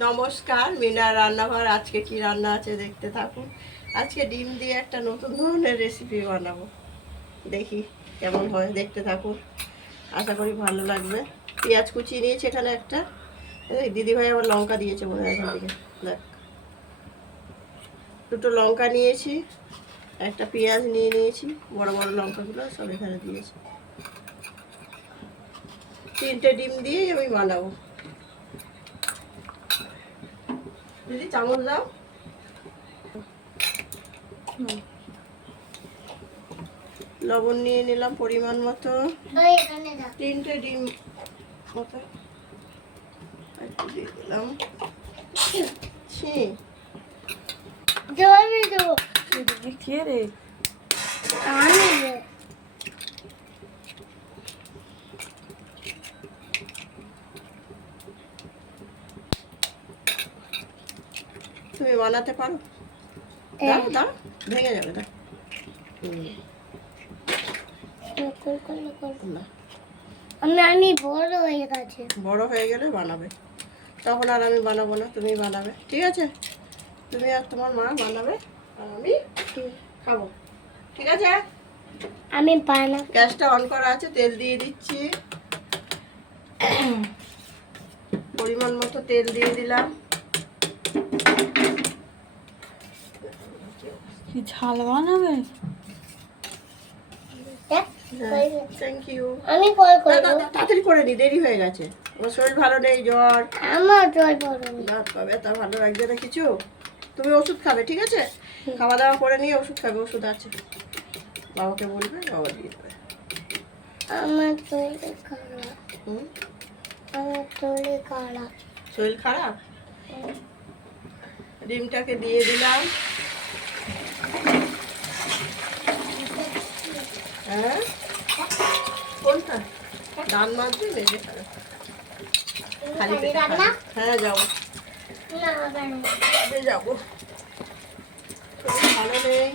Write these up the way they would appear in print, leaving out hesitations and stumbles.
নমস্কার, মিনার রান্নাঘর। আজকে কি রান্না আছে দেখতে থাকুন। আজকে ডিম দিয়ে একটা নতুন ধরনের রেসিপি বানাবো, দেখি কেমন হয়, দেখতে থাকুন। আশা করি ভালো লাগবে। পেঁয়াজ কুচি নিয়েছি এখানে একটা, দিদিভাই আবার লঙ্কা দিয়েছে মনে হয় এখান থেকে, দেখ। দুটো লঙ্কা নিয়েছি, একটা পেঁয়াজ নিয়ে নিয়েছি, বড় বড় লঙ্কাগুলো সব এখানে দিয়েছি। 3টে ডিম দিয়েই আমি বানাবো। দিদি চামচ দাও। লবণ নিয়ে নিলাম পরিমাণ মতো, 3টে ডিম মতো একটু দিয়ে দিলাম। কে রে? তুমি বানাতে পারো? দাও দাও, ভেঙে যাবে। দাও আমি বড় হয়ে গেছে। বড় হয়ে গেলে বানাবে, তখন আর আমি বানাবো না, তুমি বানাবে, ঠিক আছে? তুমি আর তোমার মা বানাবে আর আমি খাবো, ঠিক আছে? আমি বানাবো। গ্যাসটা অন করা আছে, তেল দিয়ে দিচ্ছি। পরিমাণ মতো তেল দিয়ে দিলাম। কি ঝাল বানাবে? Thank you. আমি কল করব। তাড়াতাড়ি করে নি, দেরি হয়ে গেছে। আমার শরীর ভালো নেই, জ্বর। আমার জল বড় দাঁত পাবে, তা ভালো লাগছে না কিছু। তুমি ওষুধ খাবে, ঠিক আছে? খাওয়া দাওয়া করে নিয়ে ওষুধ খাবে, ওষুধ আছে, বাবাকে বলবে, বাবা দিয়ে দেবে। আমার শরীর খারাপ। আমার শরীর খারাপ। শরীর খারাপ? ডিমটাকে দিয়ে দিলাম। হ্যাঁ, কোনটা? ডান মাঝে লেগে খারাপ। খালি পেটে খাবে। হ্যাঁ যাবো, যাবো। শরীর ভালো নেই,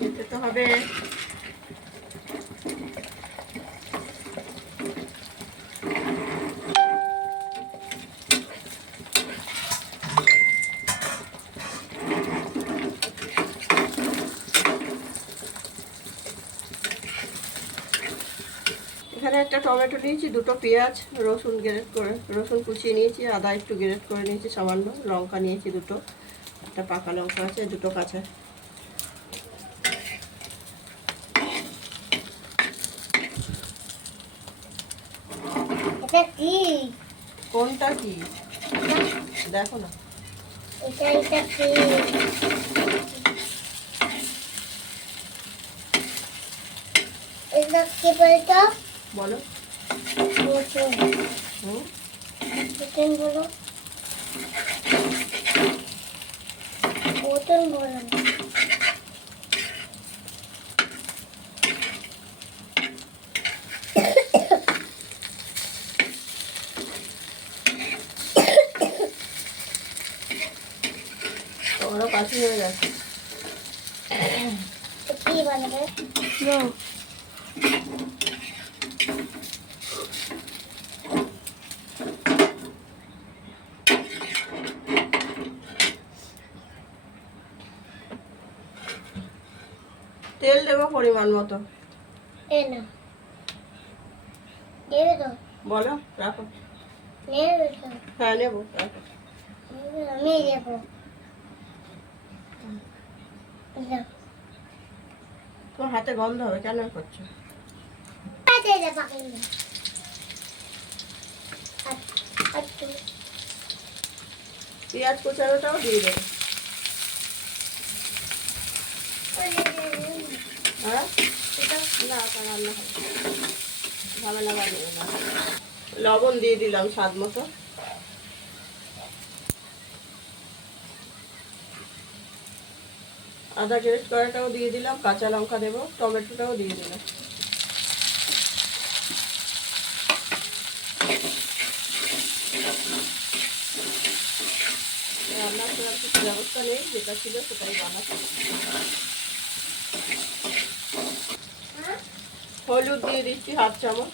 যেতে তো হবে। এখানে একটা টমেটো নিয়েছি, দুটো পেঁয়াজ, রসুন গ্রেট করে, রসুন কুচিয়ে নিয়েছি, আদা একটু গ্রেট করে নিয়েছি সামান্য, লঙ্কা নিয়েছি দুটো, একটা পাকা লঙ্কা আছে, দুটো কাঁচা। এটা কি? কোনটা কি দেখো না। এটা কি? এটা কি বলতো? বলো। বোতল। বোতল বলো। বোতল বলো। তোমারও কাছে হয়ে গেছে। কি বানাবে? তেল দেবো পরিমাণ মতো। এই না। দেবে তো? বলো, রাখো। নেবে তো? হ্যাঁ নেবো, রাখো। আমি দেবো। তোমার হাতে গন্ধ হবে, কেন করছো? পেঁয়াজ কোচানোটাও দিয়ে দেবো। হ্যাঁ, না রান্না হবে, ঝামেলা বাড়বে না। লবণ দিয়ে দিলাম স্বাদ মতো। আদা গ্রেট করাটাও দিয়ে দিলাম, কাঁচা লঙ্কা দেবো, টমেটোটাও দিয়ে দিলাম। রান্না করার কিছু ব্যবস্থা নেই, যেটা ছিল সেটাই বানাচ্ছি। হলুদ দিয়ে দিচ্ছি 1/2 চামচ।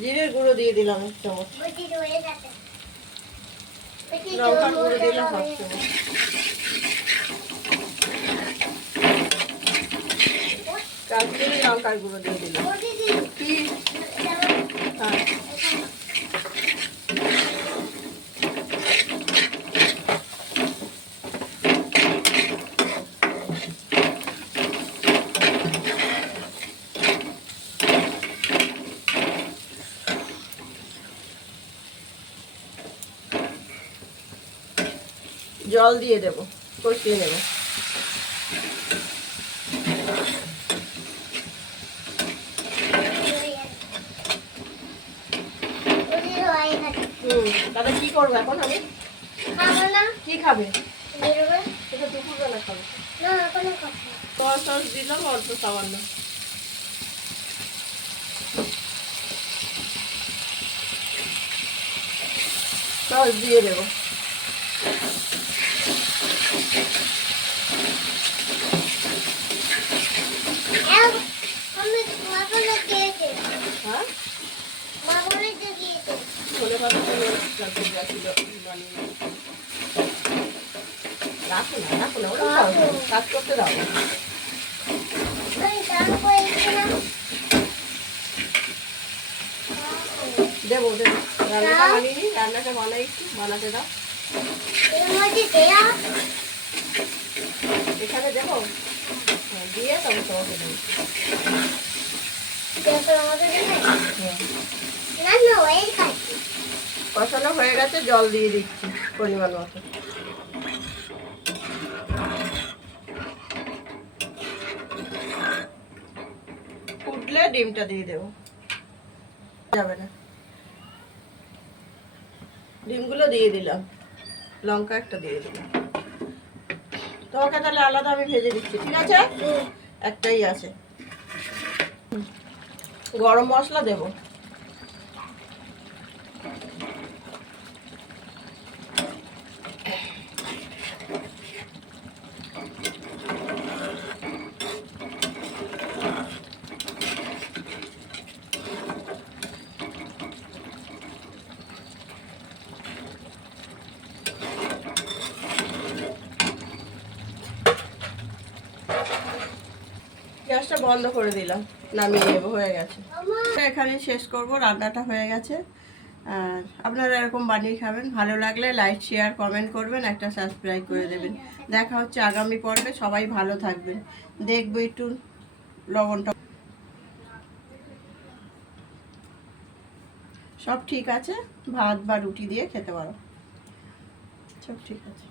জিরের গুঁড়ো দিয়ে দিলাম 1 চামচ, বটি হয়ে গেছে বটি লঙ্কার গুঁড়ো দিলাম 1/2 চামচ, কাশ্মীরি লঙ্কার গুঁড়ো দিয়ে দিলাম। বটি দি কি? হ্যাঁ, জল দিয়ে দেবো, কষিয়ে নেবো। বটি হয়ে গেছে তাহলে কি করবো এখন আমি? খাবো না কি খাবে? বেরোবে সেটা দুপুরবেলা খাবো। না কোনো কথা সোয়া সস দিলাম অল্প সামান্য। সস দিয়ে দেবো। আমি মা বলে দিয়েছে হ্যাঁ, মা বলে দিয়েছে ছোলে ভাত বানিয়ে রাখো না, রাখো না, ওরা খাও না, কাজ করতে দাও। আমি দাম করেছি না দেবো দেবো, রান্নাটা বানিয়ে নি, রান্নাটা বানাই, একটু বানাতে দাও। এর মধ্যে দেয়া এখানে দেবো, হ্যাঁ, দিয়ে তবে তোমাকে দেবো। দেখো আমাকে দেবে হ্যাঁ, না না ওই খাচ্ছি কষানো হয়ে গেছে, জল দিয়ে দিচ্ছি পরিমাণ মতো। ফুটলে ডিমটা দিয়ে দেবো, যাবে না। ডিমগুলো দিয়ে দিলাম, লঙ্কা একটা দিয়ে দিলাম। তোমাকে তাহলে আলাদা আমি ভেজে দিচ্ছি, ঠিক আছে? একটাই আছে। গরম মশলা দেবো, গ্যাসটা বন্ধ করে দিলাম, নামিয়ে নেবো, হয়ে গেছে। এখানে শেষ করব, রান্নাটা হয়ে গেছে। আর আপনারা এরকম বানিয়ে খাবেন, ভালো লাগলে লাইক শেয়ার কমেন্ট করবেন, একটা সাবস্ক্রাইব করে দেবেন। দেখা হচ্ছে আগামী পর্বে, সবাই ভালো থাকবেন। দেখবো একটু লবণটা সব ঠিক আছে, ভাত বা রুটি দিয়ে খেতে পারো, সব ঠিক আছে।